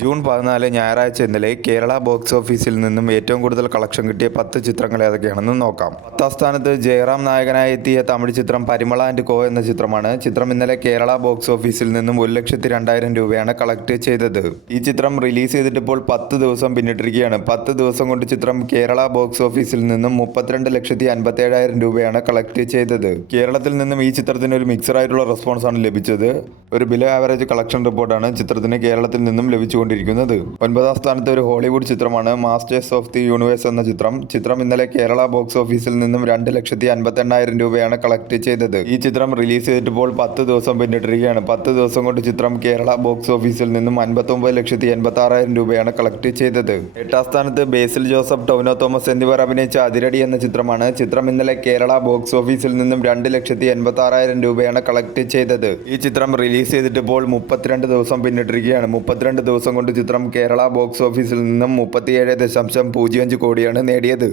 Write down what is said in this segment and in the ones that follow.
June 14 ഞായറാഴ്ച ഇന്നലെ Kerala box ഓഫീസിൽ നിന്നും ഏറ്റവും കൂടുതൽ കളക്ഷൻ കിട്ടിയ 10 ചിത്രങ്ങൾ ഏതൊക്കെയാണെന്ന് നോക്കാം. 10ാം സ്ഥാനത്ത് ജയറാം നായകനായി എത്തിയ തമിഴ് ചിത്രം പരിമള ആൻഡ് കോ എന്ന ചിത്രമാണ്. ചിത്രം ഇന്നലെ കേരള ബോക്സ് ഓഫീസിൽ നിന്നും 1,02,000 രൂപയാണ് കളക്ട് ചെയ്തത്. ഈ ചിത്രം റിലീസ് ചെയ്തിട്ട് ഇപ്പോൾ 10 ദിവസം പിന്നിട്ടിരിക്കുകയാണ്. 10 ദിവസം കൊണ്ട് ചിത്രം കേരള ബോക്സ് ഓഫീസിൽ നിന്നും 32,57,000 രൂപയാണ് കളക്ട് ചെയ്തത്. കേരളത്തിൽ നിന്നും ഈ ചിത്രത്തിന് ഒരു മിക്സഡ് ആയിട്ടുള്ള റെസ്പോൺസ് ആണ് ലഭിച്ചത്. ഒരു ബിലോ ആവറേജ് കളക്ഷൻ റിപ്പോർട്ടാണ് ചിത്രത്തിന് കേരളത്തിൽ നിന്നും ലഭിച്ചു. 9ാം സ്ഥാനത്ത് ഒരു ഹോളിവുഡ് ചിത്രമാണ് മാസ്റ്റേഴ്സ് ഓഫ് ദി യൂണിവേഴ്സ് എന്ന ചിത്രം ഇന്നലെ കേരള ബോക്സ് ഓഫീസിൽ നിന്നും 2,58,000 രൂപയാണ് കളക്ട് ചെയ്തത്. ഈ ചിത്രം റിലീസ് ചെയ്തിട്ടിപ്പോൾ 10 ദിവസം പിന്നിട്ടിരിക്കുകയാണ്. 10 ദിവസം കൊണ്ട് ചിത്രം കേരള ബോക്സ് ഓഫീസിൽ നിന്നും 59,86,000 രൂപയാണ് കളക്ട് ചെയ്തത്. 8ാം സ്ഥാനത്ത് ബേസിൽ ജോസഫ്, ടൊവിനോ തോമസ് എന്നിവർ അഭിനയിച്ച അതിരടി എന്ന ചിത്രമാണ്. ചിത്രം ഇന്നലെ കേരള ബോക്സ് ഓഫീസിൽ നിന്നും 2,86,000 രൂപയാണ് കളക്ട് ചെയ്തത്. ഈ ചിത്രം റിലീസ് ചെയ്തിട്ടിപ്പോൾ 32 ദിവസം പിന്നിട്ടിരിക്കുകയാണ്. 32 ദിവസം കൊണ്ട് ചിത്രം കേരള ബോക്സ് ഓഫീസിൽ നിന്നും 37.05 കോടിയാണ് നേടിയത്.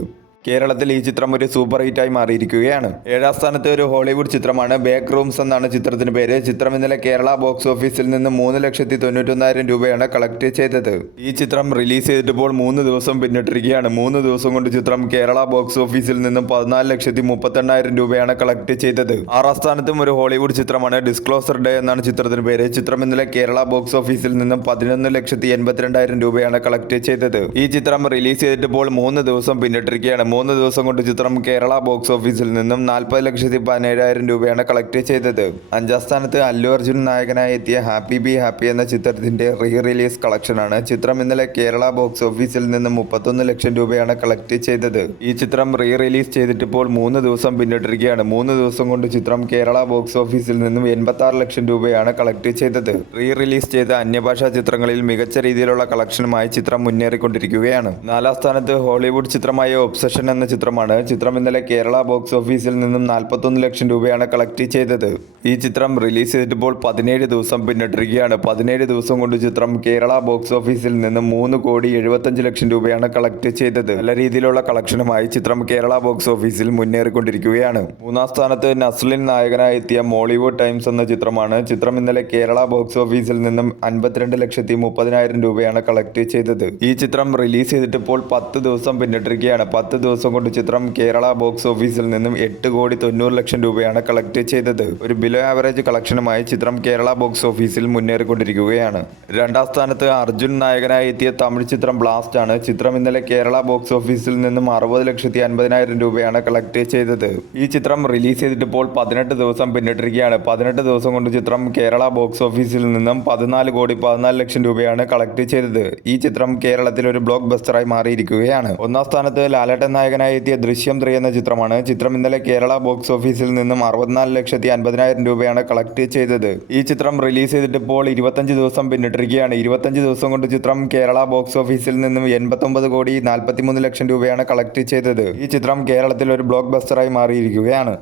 കേരളത്തിൽ ഈ ചിത്രം ഒരു സൂപ്പർ ഹിറ്റായി മാറിയിരിക്കുകയാണ്. 7ാം സ്ഥാനത്ത് ഒരു ഹോളിവുഡ് ചിത്രമാണ് ബാക്ക് റൂംസ് എന്നാണ് ചിത്രത്തിന് പേര്. ചിത്രം ഇന്നലെ കേരള ബോക്സ് ഓഫീസിൽ നിന്ന് 3,91,000 രൂപയാണ് കളക്ട് ചെയ്തത്. ഈ ചിത്രം റിലീസ് ചെയ്തിട്ടിപ്പോൾ 3 ദിവസം പിന്നിട്ടിരിക്കുകയാണ്. 3 ദിവസം കൊണ്ട് ചിത്രം കേരള ബോക്സ് ഓഫീസിൽ നിന്നും 14,38,000 രൂപയാണ് കളക്ട് ചെയ്തത്. 6ാം സ്ഥാനത്തും ഒരു ഹോളിവുഡ് ചിത്രമാണ് ഡിസ്ക്ലോസർ ഡേ എന്നാണ് ചിത്രത്തിന് പേര്. ചിത്രം ഇന്നലെ കേരള ബോക്സ് ഓഫീസിൽ നിന്നും 11,82,000 രൂപയാണ് കളക്ട് ചെയ്തത്. ഈ ചിത്രം റിലീസ് ചെയ്തിട്ടിപ്പോൾ 3 ദിവസം പിന്നിട്ടിരിക്കുകയാണ്. 3 ദിവസം കൊണ്ട് ചിത്രം കേരള ബോക്സ് ഓഫീസിൽ നിന്നും 40,17,000 രൂപയാണ് കളക്ട് ചെയ്തത്. 5ാം സ്ഥാനത്ത് അല്ലു അർജുൻ നായകനായി എത്തിയ ഹാപ്പി ബി ഹാപ്പി എന്ന ചിത്രത്തിന്റെ റീ റിലീസ് കളക്ഷനാണ്. ചിത്രം ഇന്നലെ കേരള ബോക്സ് ഓഫീസിൽ നിന്നും 31 ലക്ഷം രൂപയാണ് കളക്ട് ചെയ്തത്. ഈ ചിത്രം റീ റിലീസ് ചെയ്തിട്ടിപ്പോൾ 3 ദിവസം പിന്നിട്ടിരിക്കുകയാണ്. 3 ദിവസം കൊണ്ട് ചിത്രം കേരള ബോക്സ് ഓഫീസിൽ നിന്നും 86 ലക്ഷം രൂപയാണ് കളക്ട് ചെയ്തത്. റീ റിലീസ് ചെയ്ത അന്യഭാഷാ ചിത്രങ്ങളിൽ മികച്ച രീതിയിലുള്ള കളക്ഷനുമായി ചിത്രം മുന്നേറിക്കൊണ്ടിരിക്കുകയാണ്. 4ാം സ്ഥാനത്ത് ഹോളിവുഡ് ചിത്രമായ ഒബ്സഷൻ എന്ന ചിത്രമാണ്. ചിത്രം ഇന്നലെ കേരള ബോക്സ് ഓഫീസിൽ നിന്നും 41 ലക്ഷം രൂപയാണ് കളക്ട് ചെയ്തത്. ഈ ചിത്രം റിലീസ് ചെയ്തിട്ടിപ്പോൾ 17 ദിവസം പിന്നിട്ടിരിക്കുകയാണ്. 17 ദിവസം കൊണ്ട് ചിത്രം കേരള ബോക്സ് ഓഫീസിൽ നിന്നും 3,75,00,000 രൂപയാണ് കളക്ട് ചെയ്തത്. നല്ല രീതിയിലുള്ള കളക്ഷനുമായി ചിത്രം കേരള ബോക്സ് ഓഫീസിൽ മുന്നേറിക്കൊണ്ടിരിക്കുകയാണ്. 3ാം സ്ഥാനത്ത് നസ്ലിൻ നായകനായി എത്തിയ മോളിവുഡ് ടൈംസ് എന്ന ചിത്രമാണ്. ചിത്രം ഇന്നലെ കേരള ബോക്സ് ഓഫീസിൽ നിന്നും 52,30,000 രൂപയാണ് കളക്ട് ചെയ്തത്. ഈ ചിത്രം റിലീസ് ചെയ്തിട്ടിപ്പോൾ 10 ദിവസം പിന്നിട്ടിരിക്കുകയാണ്. 10 ദിവസം കൊണ്ട് ചിത്രം കേരള ബോക്സ് ഓഫീസിൽ നിന്നും 8,90,00,000 രൂപയാണ് കളക്ട് ചെയ്തത്. ഒരു ബിലോ ആവറേജ് കളക്ഷനുമായി ചിത്രം കേരള ബോക്സ് ഓഫീസിൽ മുന്നേറിക്കൊണ്ടിരിക്കുകയാണ്. 2ാം സ്ഥാനത്ത് അർജുൻ നായകനായി എത്തിയ തമിഴ് ചിത്രം ബ്ലാസ്റ്റ് ആണ്. ചിത്രം ഇന്നലെ കേരള ബോക്സ് ഓഫീസിൽ നിന്നും 60,50,000 രൂപയാണ് കളക്ട് ചെയ്തത്. ഈ ചിത്രം റിലീസ് ചെയ്തിട്ടിപ്പോൾ 18 ദിവസം പിന്നിട്ടിരിക്കുകയാണ്. 18 ദിവസം കൊണ്ട് ചിത്രം കേരള ബോക്സ് ഓഫീസിൽ നിന്നും 14,14,00,000 രൂപയാണ് കളക്ട് ചെയ്തത്. ഈ ചിത്രം കേരളത്തിൽ ഒരു ബ്ലോക്ക് ബസ്റ്ററായി മാറിയിരിക്കുകയാണ്. 1ാം സ്ഥാനത്ത് ലാലേട്ടൻ നായകനായി എത്തിയ ദൃശ്യം 3 എന്ന ചിത്രമാണ്. ചിത്രം ഇന്നലെ കേരള ബോക്സ് ഓഫീസിൽ നിന്നും 64,50,000 രൂപയാണ് കളക്ട് ചെയ്തത്. ഈ ചിത്രം റിലീസ് ചെയ്തിട്ടിപ്പോൾ 25 ദിവസം പിന്നിട്ടിരിക്കുകയാണ്. 25 ദിവസം കൊണ്ട് ചിത്രം കേരള ബോക്സ് ഓഫീസിൽ നിന്നും 89,43,00,000 രൂപയാണ് കളക്ട് ചെയ്തത്. ഈ ചിത്രം കേരളത്തിൽ ഒരു ബ്ലോക്ക് ബസ്റ്ററായി മാറിയിരിക്കുകയാണ്.